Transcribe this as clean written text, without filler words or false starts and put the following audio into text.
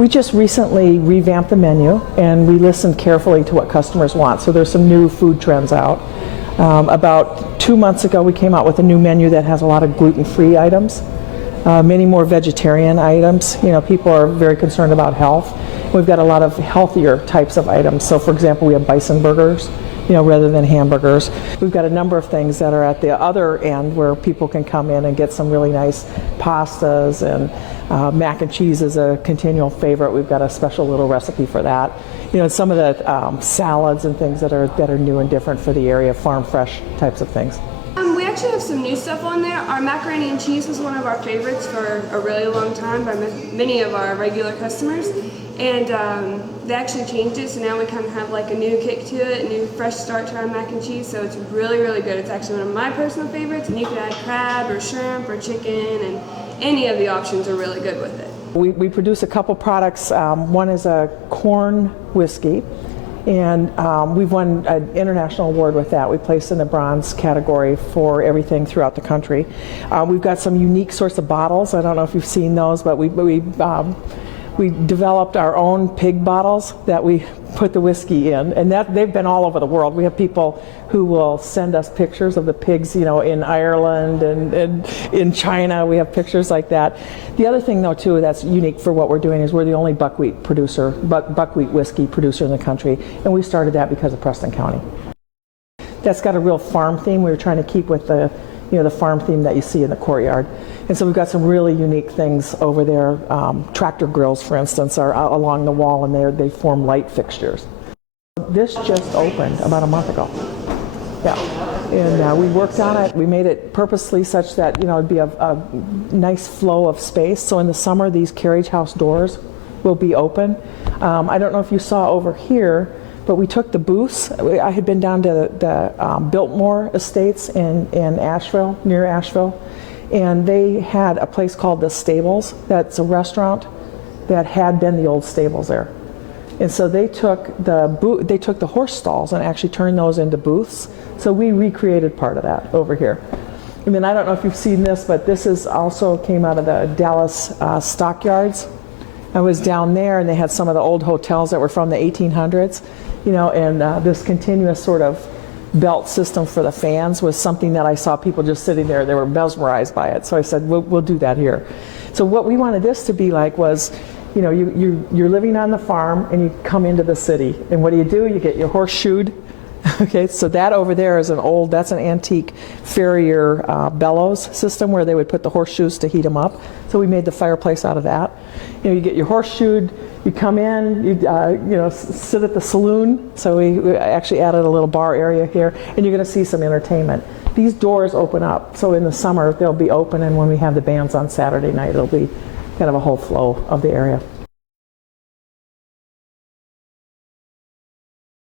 We just recently revamped the menu, and we listened carefully to what customers want. So there's some new food trends out. About 2 months ago, we came out with a new menu that has a lot of gluten-free items, many more vegetarian items. You know, people are very concerned about health. We've got a lot of healthier types of items. So, for example, we have bison burgers, you know, rather than hamburgers. We've got a number of things that are at the other end where people can come in and get some really nice pastas, and mac and cheese is a continual favorite. We've got a special little recipe for that. You know, some of the salads and things that are new and different for the area, farm fresh types of things. We actually have some new stuff on there. Our macaroni and cheese was one of our favorites for a really long time by many of our regular customers, and they actually changed it, so now we kind of have like a new kick to it, a new fresh start to our mac and cheese, so it's really, really good. It's actually one of my personal favorites, and you can add crab or shrimp or chicken, and any of the options are really good with it. We produce a couple products. One is a corn whiskey, and we've won an international award with that. We placed in the bronze category for everything throughout the country. We've got some unique sorts of bottles. I don't know if you've seen those, but we developed our own pig bottles that we put the whiskey in, and that they've been all over the world. We have people who will send us pictures of the pigs, you know, in Ireland and in China. We have pictures like that. The other thing, though, too, that's unique for what we're doing is we're the only buckwheat whiskey producer in the country, and we started that because of Preston County. That's got a real farm theme. We were trying to keep with the farm theme that you see in the courtyard. And so we've got some really unique things over there. Tractor grills, for instance, are along the wall, and they form light fixtures. This just opened about a month ago. Yeah, and we worked on it. We made it purposely such that, you know, it'd be a nice flow of space. So in the summer, these carriage house doors will be open. I don't know if you saw over here, but we took the booths. I had been down to the Biltmore Estates in Asheville, near Asheville, and they had a place called the Stables. That's a restaurant that had been the old stables there. And so they took the horse stalls and actually turned those into booths. So we recreated part of that over here. I mean, I don't know if you've seen this, but this is also came out of the Dallas stockyards. I was down there, and they had some of the old hotels that were from the 1800s, you know, and this continuous sort of belt system for the fans was something that I saw people just sitting there. They were mesmerized by it. So I said, we'll do that here. So what we wanted this to be like was, you know, you're living on the farm, and you come into the city. And what do? You get your horse shoed. Okay, so that over there is that's an antique Farrier bellows system where they would put the horseshoes to heat them up. So we made the fireplace out of that. You know, you get your horseshoed, you come in, you sit at the saloon. So we actually added a little bar area here, and you're going to see some entertainment. These doors open up, so in the summer they'll be open, and when we have the bands on Saturday night, it'll be kind of a whole flow of the area.